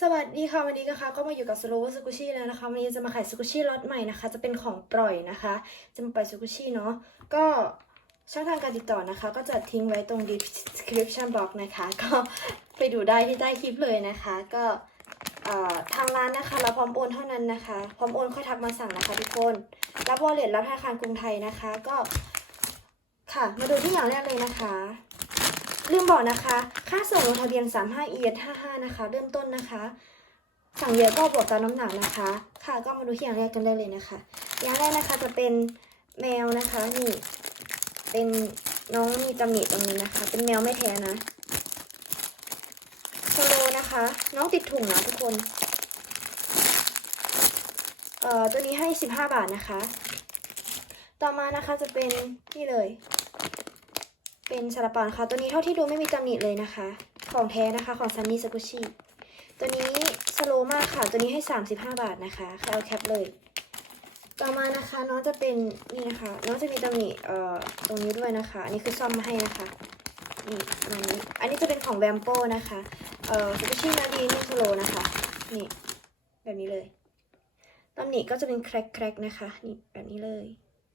สวัสดีค่ะวันนี้นะคะก็มาอยู่กับสโลว์สกุชิแล้วนะคะวันนี้จะมาขายสกุชิล็อตใหม่นะคะ จะเป็นของปล่อยนะคะ จะมาปล่อยสกุชิเนาะก็ช่องทางการติดต่อนะคะ ก็จะทิ้งไว้ตรง description box นะคะ ก็ไปดูได้ที่ใต้คลิปเลยนะคะ ก็ทางร้านนะคะรับพร้อมโอนเท่านั้นนะคะ พร้อมโอนค่อยทักมาสั่งนะคะทุกคนรับวอลเล็ตรับธนาคารกรุงไทยนะคะ ก็ค่ะมาดูที่อย่างแรกเลยนะคะ ลืมบอกนะคะ ค่าส่งลงทะเบียน 35 ES 55 นะคะ เริ่มต้นนะคะ สั่งเยอะก็บวกตามน้ำหนักนะคะ ค่ะ ก็มาดูที่อย่างแรกกันได้เลยนะคะ อย่างแรกนะคะจะเป็นแมวนะคะนี่ เป็นน้องมีตำหนิตรงนี้นะคะ เป็นแมวไม่แท้นะสโลนะคะ น้องติดถุงนะทุกคน เอ่อ ตัวนี้ให้ 15 บาทนะคะ ต่อมานะคะจะเป็นนี่เลย เป็นซาลาเปานะคะตัวนี้เท่าที่ดูไม่มีตำหนิเลยนะคะ ของแท้นะคะของซันนี่สกุชิตัวนี้สโลมากค่ะตัวนี้ให้ 35 บาทนะคะใครเอาแคปเลย ต่อมานะคะน้องจะเป็นนี่นะคะน้องจะมีตำหนิเอ่อตรงนี้ด้วยนะคะ อันนี้คือซ่อมมาให้นะคะนี่ประมาณนี้อันนี้จะเป็นของแวมโป้นะคะเอ่อสกุชินาดีนี่สโลนะคะนี่แบบนี้เลยตำหนิก็จะเป็นแครกแครกๆนะคะนี่แบบนี้เลย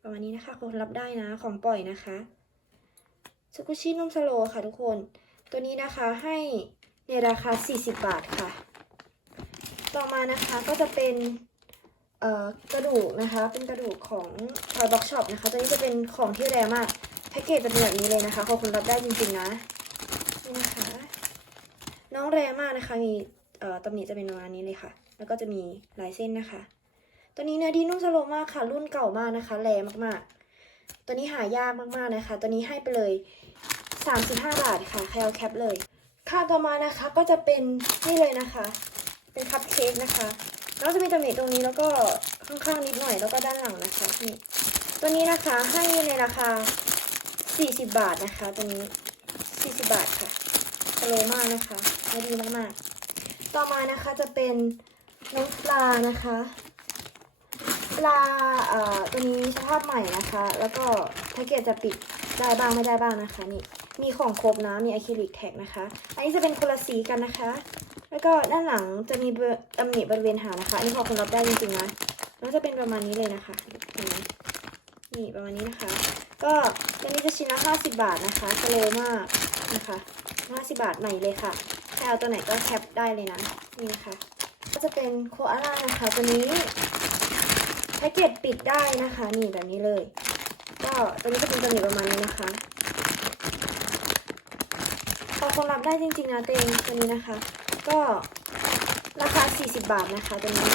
ประมาณนี้นะคะคนรับได้นะของปล่อยนะคะ สกุชินมสโลค่ะทุกคน ตัวนี้นะคะให้ในราคา 40 บาทค่ะ ต่อมานะคะก็จะเป็นกระดูกนะคะ เป็นกระดูกของทอยบ็อกช็อปนะคะ ตัวนี้จะเป็นของที่แรงมาก แพ็กเกจเป็นแบบนี้เลยนะคะ ขอบคุณรับได้จริงๆนะ นี่นะคะ น้องแรงมากนะคะ มีตำหนิจะเป็นประมาณนี้เลยค่ะ แล้วก็จะมีลายเส้นนะคะ ตัวนี้เนื้อดีนุ่มสโลมากค่ะ รุ่นเก่ามากนะคะ แรงมากๆ ตัวนี้หายากมากๆนะคะ ตัวนี้ให้ไปเลย 35 บาทค่ะใครเอาแคปเลย ค่ะต่อมานะคะก็จะเป็นนี่เลยนะคะ เป็นคัพเค้กนะคะแล้วจะมีตำหนิตรงนี้แล้วก็ข้างๆนิดหน่อยแล้วก็ด้านหลังนะคะนี่ตัวนี้นะคะให้ในราคา 40 บาทนะคะตัวนี้ 40 บาทค่ะสโลว์มากนะคะดีมากๆ ต่อมานะคะจะเป็นน้องปลานะคะ ปลาเอ่อตัวนี้สภาพใหม่นะคะ แล้วก็แพ็กเกจจะปิดได้บ้างไม่ได้บ้างนะคะนี่มีของครบนะมีอะคริลิกแท็กนะคะ อันนี้จะเป็นคนละสีกันนะคะ แล้วก็ด้านหลังจะมีตำหนิบริเวณหางนะคะอันนี้พอคนรับได้จริงๆนะแล้วจะเป็นประมาณนี้เลยนะคะนี่ประมาณนี้นะคะ ก็ตัวนี้จะชิ้นละ50 บาทนะคะสโลว์มากนะคะ50 บาทใหม่เลยค่ะใครเอาตัวไหนก็แคปได้เลยนะนี่นะคะก็จะเป็นโคอาล่านะคะตัวนี้ แพ็กเกจปิดได้นะคะ นี่แบบนี้เลย ก็ตัวนี้จะเป็นตำหนิประมาณนี้นะคะพอคนรับได้จริงๆนะตัวเองตัวนี้นะคะ ก็ราคา 40 บาทนะคะตัวนี้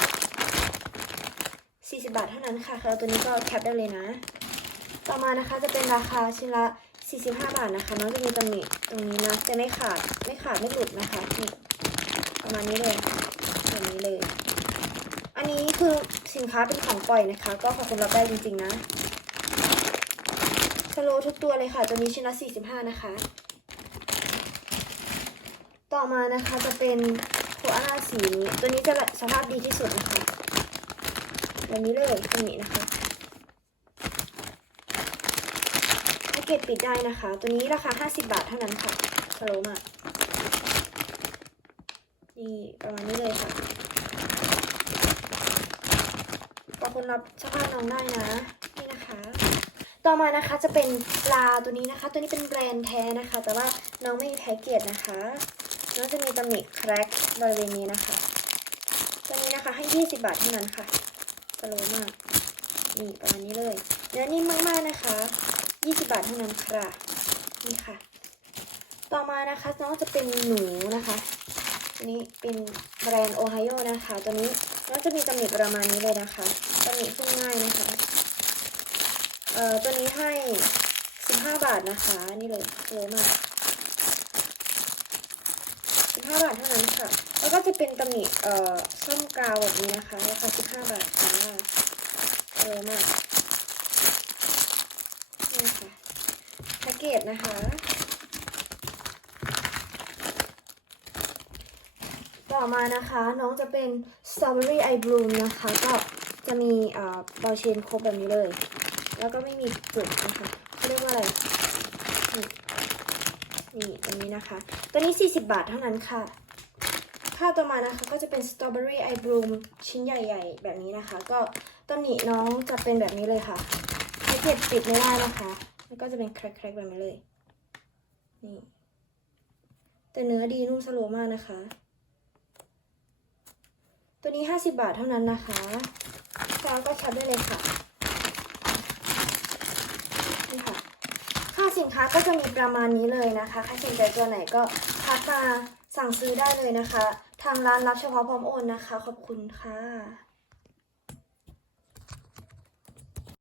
40 บาทเท่านั้นค่ะแล้วตัวนี้ก็แคปได้เลยนะ ต่อมานะคะจะเป็นราคาชิ้นละ 45 บาทนะคะน้องจะมีตำหนิตรงนี้นะจะไม่ขาดไม่ขาดไม่หลุดนะคะนี่ประมาณนี้เลยแบบนี้เลย อันนี้คือสินค้าเป็นของปล่อยนะคะ ก็ขอบคนรับได้จริงๆนะสโลทุกตัวเลยค่ะ ตัวนี้ชิ้นละ45 นะคะ ต่อมานะคะจะเป็นโคอาล่าสีนี้ ตัวนี้จะสภาพดีที่สุดนะคะแบบนี้เลยตรงนี้นะคะแพ็กเกจปิดได้นะคะ ตัวนี้ราคา 50 บาทเท่านั้นค่ะสโลมากนี่ประมาณนี้เลยค่ะขอบ คนรับสภาพน้องได้นะนี่นะคะ ต่อมานะคะจะเป็นลาตัวนี้นะคะ ตัวนี้เป็นแบรนด์แท้นะคะ แต่ว่าน้องไม่มีแพ็กเกจนะคะน้องจะมีตำหนิแครกบริเวณนี้นะคะ ตัวนี้นะคะให้20บาทเท่านั้นค่ะสโลมากนี่ประมาณนี้เลยเนื้อนิ่มมากๆนะคะ 20 บาทเท่านั้นค่ะนี่ค่ะ ต่อมานะคะน้องจะเป็นหนูนะคะตัวนี้เป็นแบรนด์โอไฮโอนะคะ ตัวนี้ น้องจะมีตำหนิประมาณนี้เลยนะคะตำหนิขึ้นง่ายนะคะ เอ่อ ตัวนี้ให้ 15 บาทนะคะ นี่เลยเลยมาก 15 บาทเท่านั้นค่ะ แล้วก็จะเป็นตำหนิ เอ่อส้มกาวแบบนี้นะคะ ราคา 15 บาทค่ะเลยมากนี่ค่ะแพ็กเกจนะคะ ต่อมานะคะ น้องจะเป็น Strawberry Eye Bloom นะคะ ก็จะมีเอ่อบอลเชนครบแบบนี้เลย แล้วก็ไม่มีจุดนะคะเขาเรียกว่าอะไร นี่ตรงนี้นะคะ ตัวนี้ 40 บาทเท่านั้นค่ะผ้าต่อมานะคะก็จะเป็น strawberry eye bloom ชิ้นใหญ่ ๆ แบบนี้นะคะ ก็ตำหนิน้องจะเป็นแบบนี้เลยค่ะแพ็กเกจปิดไม่ได้นะคะแล้วก็จะเป็นแครกๆแบบนี้เลย นี่แต่เนื้อดีนุ่มสโลมากนะคะ ตัวนี้ 50 บาทเท่านั้นนะคะแล้วก็แคปได้เลยค่ะนี่ค่ะ ค่าสินค้าก็จะมีประมาณนี้เลยนะคะ ใครสนใจตัวไหนก็ทักมาสั่งซื้อได้เลยนะคะ ทางร้านรับเฉพาะพร้อมโอนนะคะ ขอบคุณค่ะ